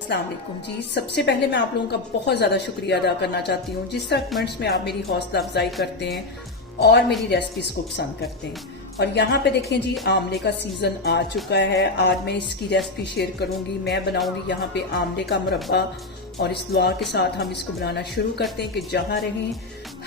अस्सलाम वालेकुम जी। सबसे पहले मैं आप लोगों का बहुत ज़्यादा शुक्रिया अदा करना चाहती हूँ जिस तरह कमेंट्स में आप मेरी हौसला अफजाई करते हैं और मेरी रेसिपीज को पसंद करते हैं। और यहाँ पे देखें जी, आमले का सीजन आ चुका है। आज मैं इसकी रेसिपी शेयर करूंगी। मैं बनाऊंगी यहाँ पे आमले का मुरब्बा और इस दुआ के साथ हम इसको बनाना शुरू करते हैं कि जहाँ रहें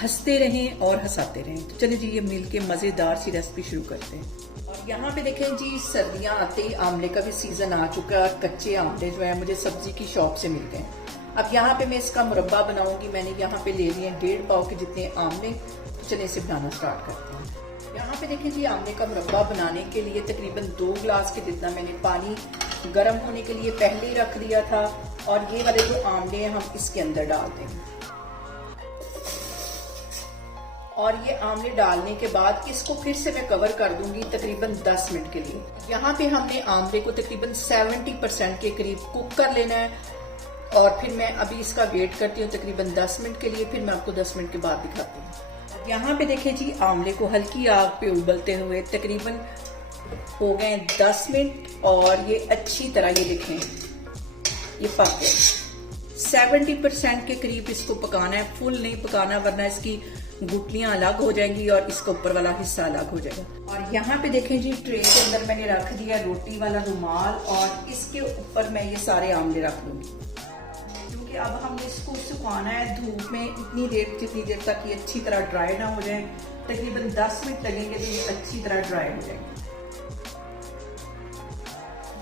हंसते रहें और हंसाते रहें। तो चलिए जी, ये मिलके मजेदार सी रेसिपी शुरू करते हैं। और यहाँ पे देखें जी, सर्दियां आते ही आमले का भी सीजन आ चुका है। कच्चे आमले जो है मुझे सब्जी की शॉप से मिलते हैं। अब यहाँ पे मैं इसका मुरब्बा बनाऊंगी। मैंने यहाँ पे ले लिए 1.5 पाव के जितने आमले। तो चलिए इसे बनाना स्टार्ट करते हैं। यहाँ पे देखें जी, आमले का मुरब्बा बनाने के लिए तकरीबन 2 गिलास के जितना मैंने पानी गर्म होने के लिए पहले ही रख दिया था। और ये वाले जो आमले हैं हम इसके अंदर डाल देंगे। और ये आमले डालने के बाद इसको फिर से मैं कवर कर दूंगी तकरीबन 10 मिनट के लिए। यहाँ पे हमने आमले को तकरीबन 70% के करीब कुक कर लेना है। और फिर मैं अभी इसका वेट करती हूँ तकरीबन 10 मिनट के लिए। फिर मैं आपको 10 मिनट के बाद दिखाती हूँ। यहाँ पे देखें जी, आमले को हल्की आग पे उबलते हुए तकरीबन हो गए 10 मिनट। और ये अच्छी तरह ये देखें ये पक गए। 70% के करीब इसको पकाना है, फुल नहीं पकाना वरना इसकी गुटलियां अलग हो जाएंगी और इसका ऊपर वाला हिस्सा अलग हो जाएगा। और यहाँ पे देखें जी, ट्रे के अंदर मैंने रख दिया रोटी वाला रुमाल और इसके ऊपर मैं ये सारे आमले रख लूंगी। क्योंकि अब हमने इसको सुखाना है धूप में इतनी देर जितनी देर तक ये अच्छी तरह ड्राई ना हो जाए। तकरीबन 10 मिनट लगेंगे तो ये अच्छी तरह ड्राई हो जाएंगे।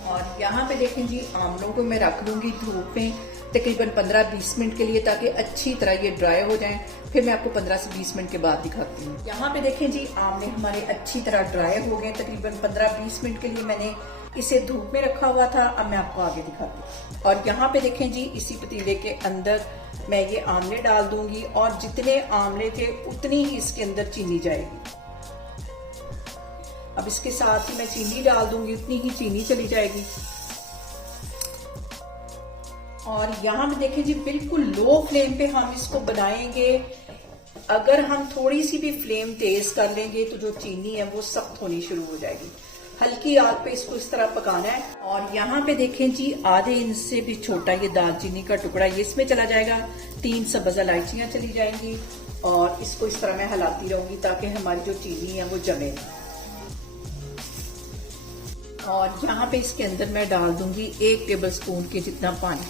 और यहाँ पे देखें जी, आमलों को मैं रख दूंगी धूप में तकरीबन 15-20 मिनट के लिए ताकि अच्छी तरह ये ड्राई हो जाएं। फिर मैं आपको 15 से 20 मिनट के बाद दिखाती हूँ। यहाँ पे देखें जी, आमले हमारे अच्छी तरह ड्राई हो गए। तकरीबन 15-20 मिनट के लिए मैंने इसे धूप में रखा हुआ था। अब मैं आपको आगे दिखाती हूँ। और यहाँ पे देखें जी, इसी पतीले के अंदर मैं ये आमले डाल दूंगी और जितने आमले थे उतनी ही इसके अंदर चीनी जाएगी। अब इसके साथ ही मैं चीनी डाल दूंगी, उतनी ही चीनी चली जाएगी। और यहाँ पे देखें जी, बिल्कुल लो फ्लेम पे हम इसको बनाएंगे। अगर हम थोड़ी सी भी फ्लेम तेज कर लेंगे तो जो चीनी है वो सख्त होनी शुरू हो जाएगी। हल्की आग पे इसको इस तरह पकाना है। और यहाँ पे देखें जी, आधे इंच से भी छोटा ये दालचीनी का टुकड़ा ये इसमें चला जाएगा। 3 सब्ज इलायचियां चली जाएंगी। और इसको इस तरह मैं हिलाती रहूंगी ताकि हमारी जो चीनी है वो जमे। और यहाँ पे इसके अंदर मैं डाल दूंगी 1 टेबलस्पून के जितना पानी।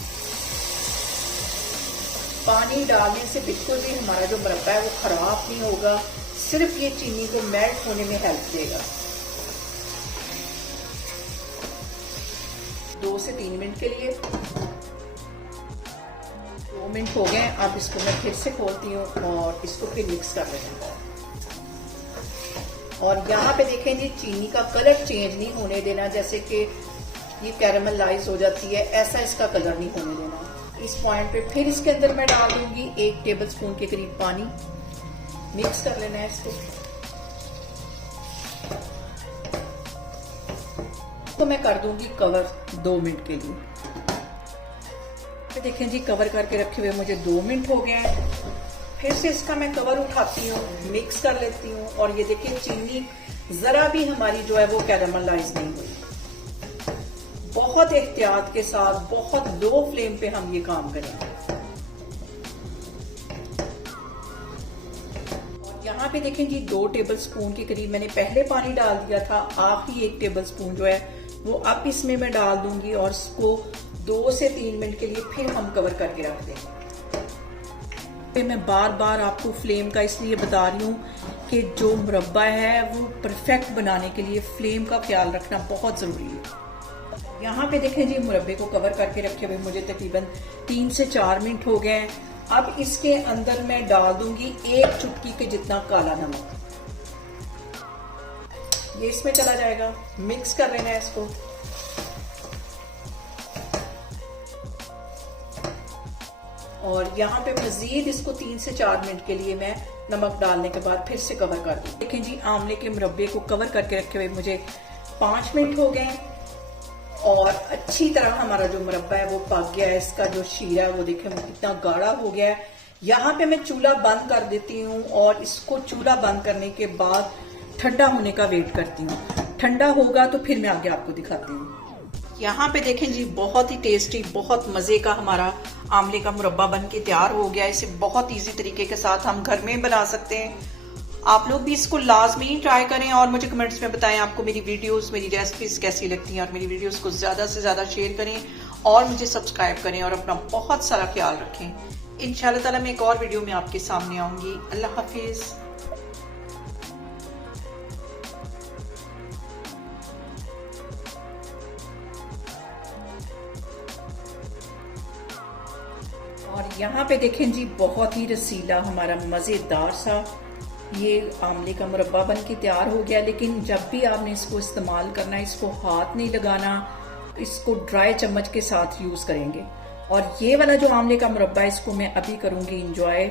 पानी डालने से बिल्कुल भी हमारा जो मुरब्बा है वो खराब नहीं होगा, सिर्फ ये चीनी को मेल्ट होने में हेल्प देगा। 2 से 3 मिनट के लिए। 2 मिनट हो गए। अब इसको मैं फिर से खोलती हूँ और इसको फिर मिक्स कर लेते हैं। और यहाँ पे देखें जी, चीनी का कलर चेंज नहीं होने देना, जैसे कि ये कैरामलाइज हो जाती है ऐसा इसका कलर नहीं होने देना। इस पॉइंट पे फिर इसके अंदर मैं डाल दूंगी 1 टेबलस्पून के करीब पानी। मिक्स कर लेना है इसको। तो मैं कर दूंगी कवर 2 मिनट के लिए। देखें जी, कवर करके रखे हुए मुझे 2 मिनट हो गए हैं। फिर से इसका मैं कवर उठाती हूँ, मिक्स कर लेती हूँ। और ये देखिए, चीनी जरा भी हमारी जो है वो कैरामलाइज नहीं हुई। बहुत एहतियात के साथ बहुत लो फ्लेम पे हम ये काम करेंगे। और यहाँ पे देखें जी, 2 टेबलस्पून के करीब मैंने पहले पानी डाल दिया था। आखिरी 1 टेबलस्पून जो है वो अब इसमें मैं डाल दूंगी और इसको 2 से 3 मिनट के लिए फिर हम कवर करके रख देंगे। मैं बार बार आपको फ्लेम का इसलिए बता रही हूँ कि जो मुरब्बा है वो परफेक्ट बनाने के लिए फ्लेम का ख्याल रखना बहुत जरूरी है। यहाँ पे देखें जी, मुरब्बे को कवर करके रखे हुए मुझे तकरीबन 3 से 4 मिनट हो गए। अब इसके अंदर मैं डाल दूंगी 1 चुटकी के जितना काला नमक। ये इसमें चला जाएगा। मिक्स कर लेना है इसको। और यहाँ पे मजीद इसको 3 से 4 मिनट के लिए मैं नमक डालने के बाद फिर से कवर कर दूँ। देखें जी, आमले के मुरब्बे को कवर करके रखे हुए मुझे 5 मिनट हो गए। और अच्छी तरह हमारा जो मुरब्बा है वो पक गया है। इसका जो शीरा है वो देखें कितना गाढ़ा हो गया है। यहाँ पे मैं चूल्हा बंद कर देती हूँ और इसको चूल्हा बंद करने के बाद ठंडा होने का वेट करती हूँ। ठंडा होगा तो फिर मैं आगे आपको दिखाती हूँ। यहाँ पे देखें जी, बहुत ही टेस्टी, बहुत मजे का हमारा आंवले का मुरब्बा बन के तैयार हो गया। इसे बहुत इजी तरीके के साथ हम घर में बना सकते हैं। आप लोग भी इसको लाजमी ट्राई करें और मुझे कमेंट्स में बताएं आपको मेरी वीडियोस, मेरी रेसिपीज कैसी लगती हैं, और मेरी वीडियोस को ज्यादा से ज्यादा शेयर करें और मुझे सब्सक्राइब करें और अपना बहुत सारा ख्याल रखें। इंशाल्लाह ताला मैं एक और वीडियो में आपके सामने आऊंगी। अल्लाह हाफिज। और यहाँ पे देखें जी, बहुत ही रसीला हमारा मजेदार सा ये आंवले का मुरब्बा बन के तैयार हो गया। लेकिन जब भी आपने इसको इस्तेमाल करना है, इसको हाथ नहीं लगाना, इसको ड्राई चम्मच के साथ यूज करेंगे। और ये वाला जो आंवले का मुरब्बा है, इसको मैं अभी करूंगी इंजॉय।